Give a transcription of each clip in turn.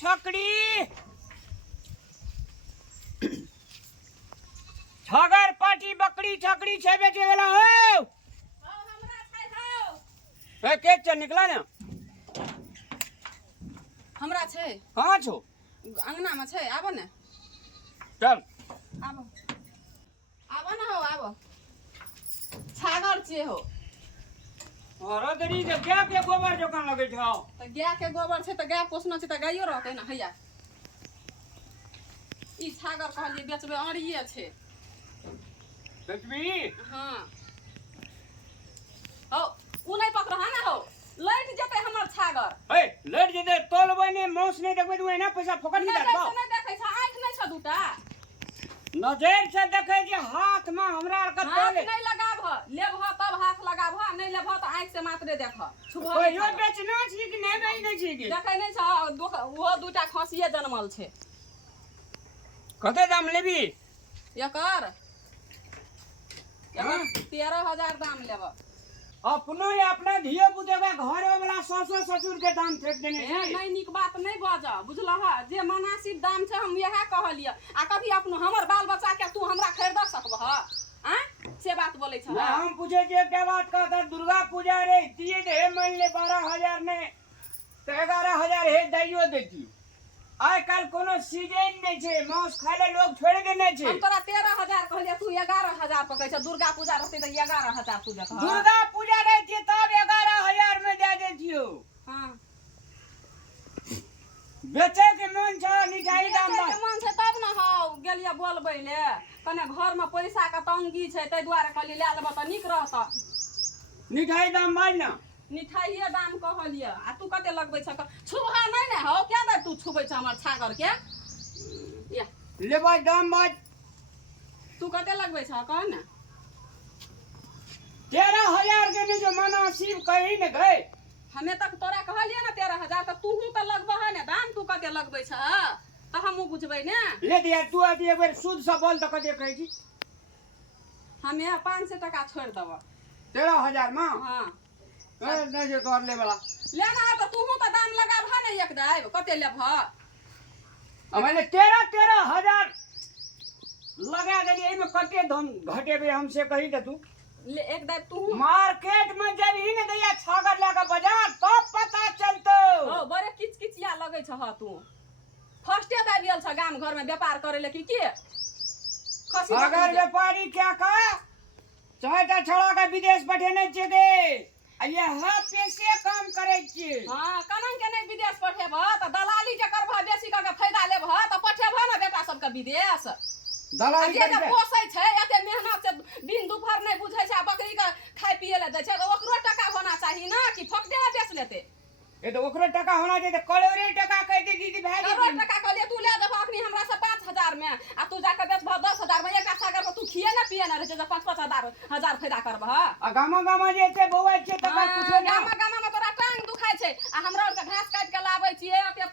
छकड़ी छगर पाटी बकरी छकड़ी छे बेचे वाला हो हमरा छै हो ए के च निकला ना हमरा छै कहां छो अंगना में छै आबो ने चल आबो आबो ना हो आबो छागर छे हो और दरी के क्या के गोबर जोकान लगे छौ त गाय के गोबर छै त गाय पोसना छै त गायो रहतै ना हैया ई छागर कहलिए बेचबे अड़िए छै बेचबी हां हो उ नहीं पकड़ है ना हो लट जेते हमर छागर ए लट जे तोलबै ने मौस नहीं देखबै तू एना पैसा फोकट नहीं नहीं करबो देखै छ आंख नहीं छ दूटा नजर से देखे जे हाथ में हमरा आर के हाथ तोले नहीं लगाब लेब तब हाथ लगाब नहीं लेब त आंख से मात्र देख छुबो ओ यो बेचना छी कि नहीं बेच दे छी कि देखै नहीं छ वो दूटा खसिए जन्मल छै कते दाम लेबी एकर 13,000 दाम लेब अपनो या अपना धियो पुते के घर वाला ससुर ससुर के दाम फेंक देने ए नहीं निक बात नहीं बज बुझलह जे मुनासिब दाम छै हम यह कहलिए आ कभी अपनो हमर बाल बच्चा के तू हमरा खरीद सकबह आ से बात बोलै छ ना हम पूछे जे के बात कहता दुर्गा पूजा रे दिए दे मान ले 12,000 ने तो 11,000 हे दैयो देती आइ काल कोनो सीजन नहीं छे मांस खाइले लोग छोड़ देने छे हम तोरा 13,000 कहलिए तू 11,000 पकै छ दुर्गा पूजा रहते त 11,000 तू देख दुर्गा पूजा रहती तब 11,000 में दे देतियो हां बेचे के मन छ मिठाई दाम के मन छै तब न हो गेलिए बोलबै ले कने घर में पैसा के तंगी छै तै दुआरे कहलिए ले लेब त निक रहत मिठाई दाम बाज ना मिठाइए दाम कहलिए आ तू कते लगबै छ छुबहा नहीं ने हो क्या दे तू छुबै छ हमर छागर के या ले बाज दाम बाज तू कते लगबै छ कह ने 13,000 के जो मुनासिब कही न गए हमें तक तोरा कहलिए ना 13,000 त तू त लगबह ने दाम तू कते लगबै छ त हमहु बुझबै ने ले दिया तू अभी एक बार शुद्ध सा बोल त कते कहै छी हमें 500 टका छोड़ देब 13,000 में हां ए नहीं जे तोर ले वाला लेना त तू त दाम लगाबह ने एक दाब कते लेबह हमने 13,000 लगा देली एमे कते धन घटेबे हमसे कही दे तू ले एक दाब तू मार्केट में जब ही न गया छागर लगा बाजार तब पता चलतो ओ बड़े किचकिचिया लगै छ ह तू फर्स्टे दाबियल छ गाम घर में व्यापार करे ले की खसी अगर व्यापारी क्या का चाहता छड़ा का विदेश पठेने छे ये हा पैसे काम करे छे हां कनन के नहीं विदेश पठेब त दलाली जे करबह बेसी क के फायदा लेबह त पठेबह ना बेटा सब के विदेश दलाली जे करके पोसै छै एते मेहनत से दिन दुपहर नहीं बुझै छै बकरी के खाय पिए ले दै छै त ओकरो टका होना चाही ना कि फकटे में बेच लेते ये तो ओकरो टका होना चाहिए करोड़े टका कह दे दीदी भाई करोड़ टका कहलिए तू ले देबह अखनी हमरा से 5,000 में आ तू जाके बेचबह 10,000 में एक सागर में तू खिए ना पिए ना रहे जे 5,000 फायदा करबह आ गामा जे ते बौआ छे टका कुछो ना गामा में तोरा टांग दुखाय छै आ हमरा और के घास काट के लाबै छिए एते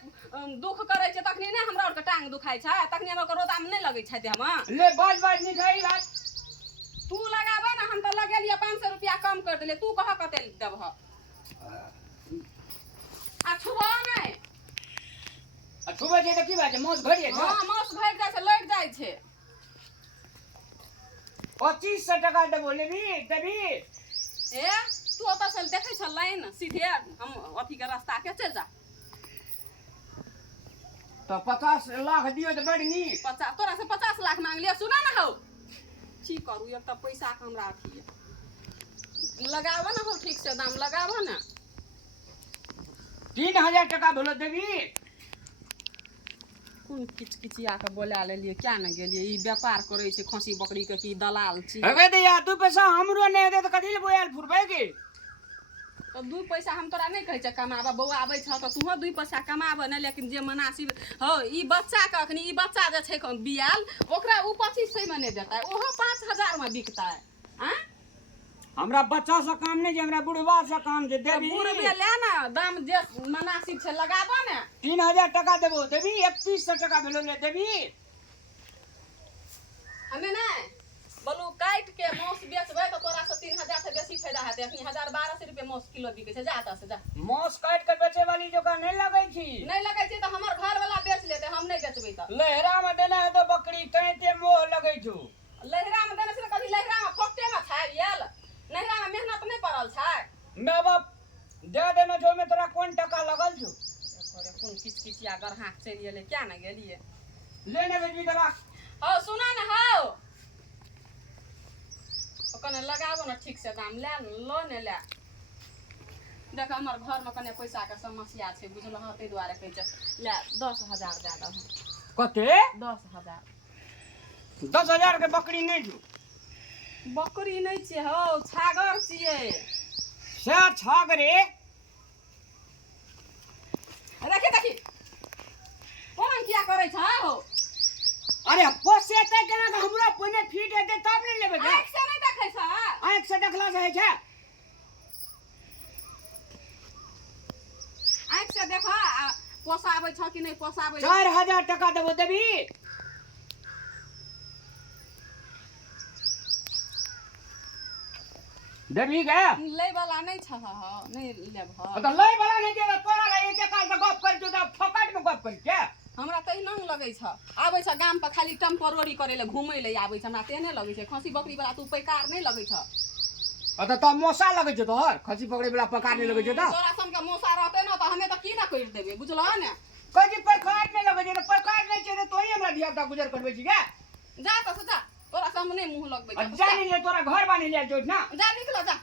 दुख करे छै तखनी ने हमरा और के टांग दुखाय छै तखनी हमरा के रोदा में नहीं लगै छै देह में ले बाज निखाई बात तू लगाबा ना हम त लगेलिए 500 रुपया कम कर देले तू कह कते देबह आ छुबा नहीं आ छुबे छे त की बात है मौस घड़िए छ हां मौस घट जाय छै लट जाय छै 2500 टका देबो लेबी देबी ए तू ओतऽ से देखै छ लाइन सीधे हम अथी के रास्ता के चल जा तो 50 लाख दियो त बड़ नी 50 तोरा से 50 लाख मांग लिया सुना ना हो की करू एक त पैसा के हमरा अथी लगाबो ना हो ठीक से दाम लगाबो ना 3,000 टका भेलो देबी कोन किचकिचिया के बोला लेलिए क्या न गेलिए ई व्यापार करे छै खसी बकरी के की दलाल छी हवे दे या तू पैसा हमरो ने दे त कथि ले बोयाल फुरबै के तो 2 पैसा हम तोरा नहीं कहै छ कमाबा बौआ आबै छ त तूहो 2 पैसा कमाब न लेकिन जे मुनासिब हो ई बच्चा के अखनी ई बच्चा जे छै बियाल ओकरा उ 2500 में नहीं देता है ओहो 5,000 में बिकता है हां हमरा बच्चा से काम नहीं जे हमरा बुढ़वा से काम जे देबी बुढ़वे ले ना दाम जे मुनासिब छै लगाबो ने 3,000 टका देबो देबी 3100 टका भेलो ले देबी हमें नहीं बोलू काट के मौस बेचबै त तोरा से 3,000 से बेसी फायदा हेतै अखनी 1,012 रुपए मौस किलो बिकै छै जा त से जा मौस काट के बेचे वाली जगह नहीं लगै छी नहीं लगै छै त हमर घर समस्या गरहा चलि गेलै क्या ना गेलिए ले ने बेटी दवा हो सुना ना हो कने लगाबो ना ठीक से दाम ले लो ने ले देख हमर घर में कने पैसा के समस्या छै बुझल ह तै दुआरे कहै छै ले 10,000 दे दह कते 10,000 10,000 के बकरी नहीं दू बकरी नहीं छियै हो छागर छियै से छागरे देखी देखी कोन किया करै छ हो अरे पोसेते केना के हमरा पने फीट हेते तब नहीं लेबे के आँख से नहीं देखै छ आँख से देखला से है छै आँख से देखो पोसाबै छ कि नहीं पोसाबै 4,000 टका देबो देबी देबी के लै वाला नहीं छ ह नहीं लेब ह तो लय वाला नहीं के तोरा ला एक काल से गप कर जो फकट में गप कर के हमरा त न लगै छ आबै छ गाम पर खाली टेम्पोररी करे ले घुमै ले आबै छ हमरा तेने लगै छै खसी बकरी वाला तू पैकार नहीं लगै छ अत त मोसा लगै छ तोहर खसी पकड़े वाला पकार नहीं लगै छ त तोरा सन के मोसा रहते न त हमे त की ना कर देबे बुझल ने कजी पकार नहीं लगै छ पकार नहीं छै तो ही हमरा धिया गुजर करबै छी के जा त से जा तोरा सामने मुंह लगबै छ जानी ले तोरा घर बानी ले जो ना जा निकल जा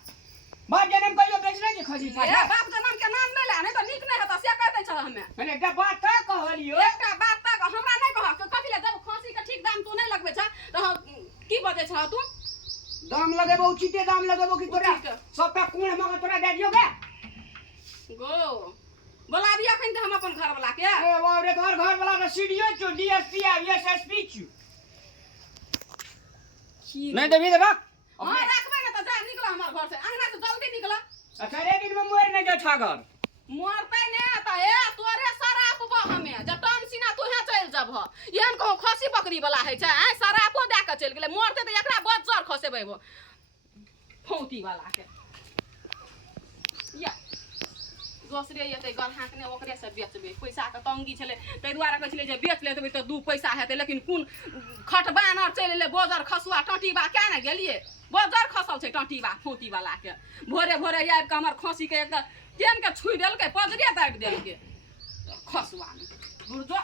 बाप जन्म कहियो बेचने छी खसी ए फाटा बाप जनम के नाम नहीं ले नहीं त निक नहीं हेता से कह दै छ हमे मैंने एकटा बात त कहलियो एकटा बात तक हमरा नहीं कह कथि ले जब खसी के ठीक दाम तू नहीं लगबै छ त की बजे छ तू दाम लगेबो उचिते दाम लगेबो कि तोरा उचित। सबटा कुण मगे तोरा दे दियो के गो बोलाबी अखन त हम अपन घर वाला के ए बाप रे तोहर घर वाला त सीडीओ छु डीएसपी आ एसएसपी छु नहीं देबी देबा हां रखबै न त जा निकल हमर घर से अंगना से जल्दी निकल अच्छा रे दिन में मोर नहीं जो छागर मरतै ने त ए तोरे सराप ब हमे जटन सिना तोहे चल जब एहन कहू खसी बकरी वाला है छै सरापो दे के चल गेलै मरतै त एकरा बज्जर खसेबै फौती वाला के या दोसरे एतै गरहा के ने ओकरे से बेचबै पैसा के तंगी छलै तै दुआरे कहै छलै जे बेच लेतबै त दू पैसा हेतै लेकिन कोन खटबान और चल एलै बोजर खसुआ टंटीबा क्या ने गेलिए बोजर खसल छै टंटीबा फौती वाला के भोरे भोरे आबि के हमर खसी के एक टेन के छुइ देलकै पजरे दाबि देलकै खसुआ में बुरजो